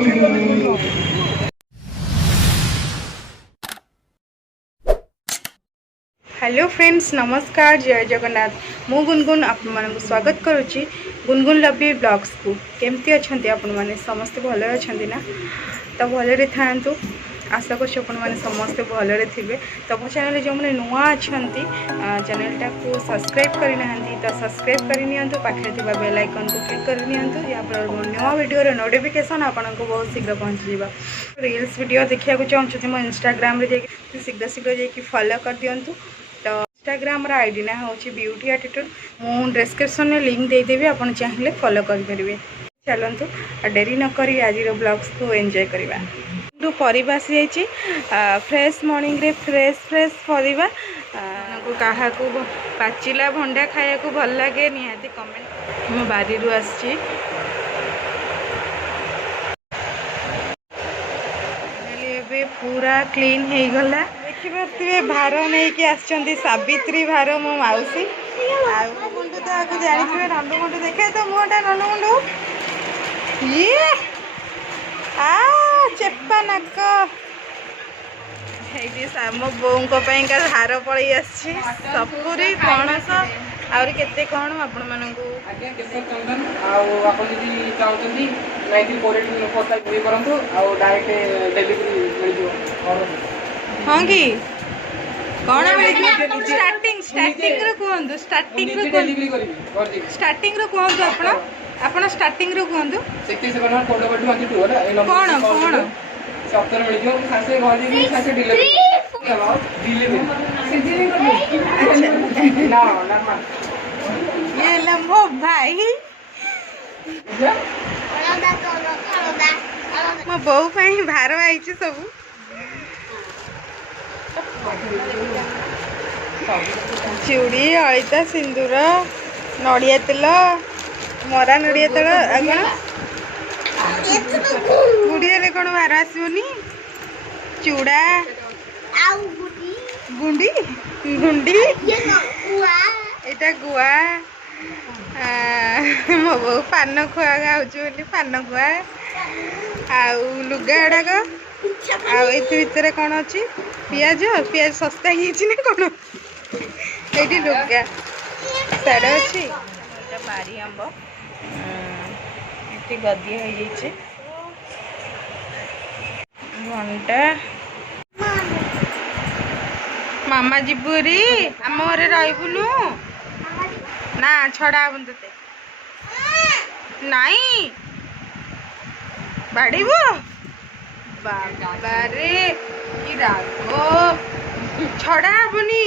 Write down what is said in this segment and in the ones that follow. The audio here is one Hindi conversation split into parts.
हेलो फ्रेंड्स, नमस्कार, जय जगन्नाथ। मु गुनगुन आपण मानक स्वागत करुच्ची गुनगुन लवी ब्लॉग्स को। केमती अच्छंती आपण माने? समस्ते भले अच्छंती ना? तो भले थांतु। आशा कर समस्ते भले थे। तो मो चैनल जो मैंने नुआ अच्छा चैनलटा को सब्सक्राइब करना तो सब्सक्राइब करनी पाखे थी बेल आइकन को क्लिक करनी जहाँफल मो नुआ वीडियो नोटिफिकेशन आपको बहुत शीघ्र पहुँची जा। रील्स वीडियो देखा चाहूँ मो इंस्टाग्राम शीघ्र शीघ्र जाकि फॉलो कर दिंतु। तो इंस्टाग्राम आईडी ना हूँ ब्यूटी एटीट्यूड। मु डिस्क्रिप्शन में लिंक देदेवी, आप चाहिए फॉलो करेंगे। चलतु डेरी नक आज ब्लॉग्स को एंजॉय करवा। परिवा आसी फ्रेश मॉर्निंग रे फ्रेश फ्रेश परिवा क्या पाचिला भंडा खाया को भल लगे निहाती कमेंट। मो बारी आसी पूरा क्लीन हो गला। देखिए भार नहीं कि आसचंदी साबित्री भार मो मौसी आंडू तो आपको जानी नंदू मुंडू देखे तो मुँटा नंदू मुंडू ये चेपा नाक मो बों का हार पड़े आसपुरी पणस आउरी केते कौन आपण मानकू हाँ कि कौन स्टार्टिंग स्टार्टिंग रो कहंतु स्टार्टिंग रो स्टार्टिंग रो कहंतु आपण स्टार्टिंग रो कहंतु कौन कौन सप्तर मिल जो खासे गॉली भी खासे डिलीवरी ना ना ये लम्बो भाई मो बो पई भार आइछि सब चूड़ी अळिता सिंदूर नड़िया तेल मरा नड़िया तेल गुड़िया कौन बार आसोनी चूड़ा गुंडी गुंडी एटा गुआ मो बो पान खुआ गाँव पान खुआ आउ लुगा गुड़ाक आर कौन अच्छी पियाज पियाज सस्ता ही कौन ये लुगा साढ़े अच्छी बारी आंब गदी हो घंटा मामा जीवरी आम घरे रहीबुनु ना छड़ा ते नाई बाड़ीबो बाबा रे कि राग छड़ा बुनी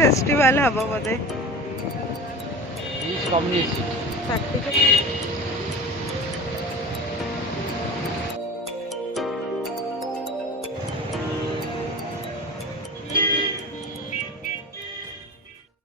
फेस्टिवल हम बोधे କାଟିକି